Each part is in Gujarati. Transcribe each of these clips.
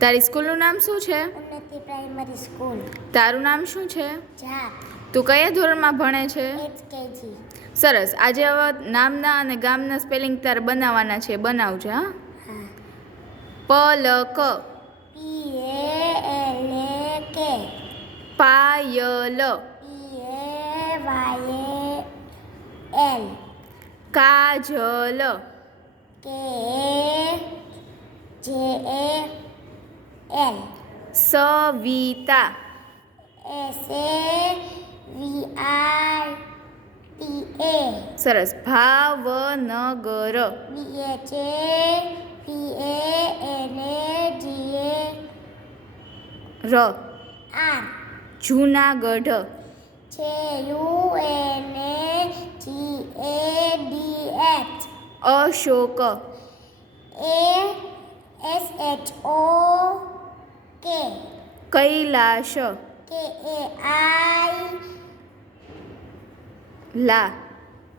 તારી સ્કૂલનું નામ શું છે? ઉન્નતિ પ્રાઇમરી સ્કૂલ. તારું નામ શું છે? ઝાપ. તું કયા ધોરણમાં ભણે છે? HKG. સરસ. આજે હવે નામના અને ગામના સ્પેલિંગ તારે બનાવવાના છે, બનાવજે. હા. હા. પલક, PALK. પાયલ, PAYL. કાજલ, KJAL. સવિતા, SAVITA. સરસ. ભાવનગર, BHAPANAGAR. ર, Junagadh, JUNAGADH. Ashok, ASHOK. Kailash, KAI. લા,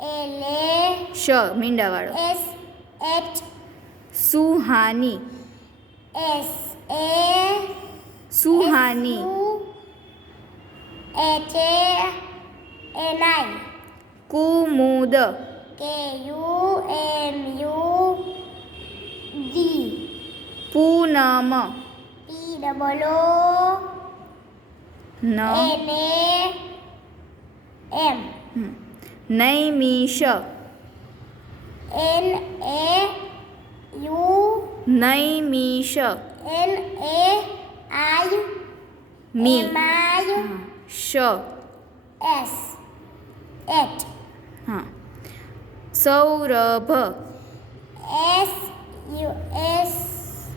LA. શ, મીંડાવાળો, SH. Suhani, SA. Suhani, HANI. કુમુદ, KUMUD. પૂનમ, ન, POONAM. નૈમિષ, નૈમિષ, મી, શ, હા. સૌરભ,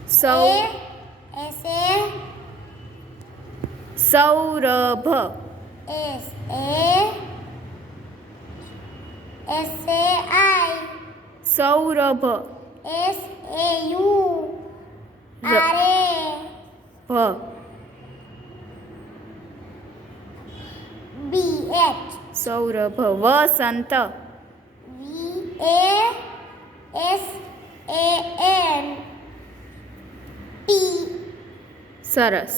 સૌરભ, સૌરભ, ભ, સૌરભ. વસંત, VASANT. સરસ.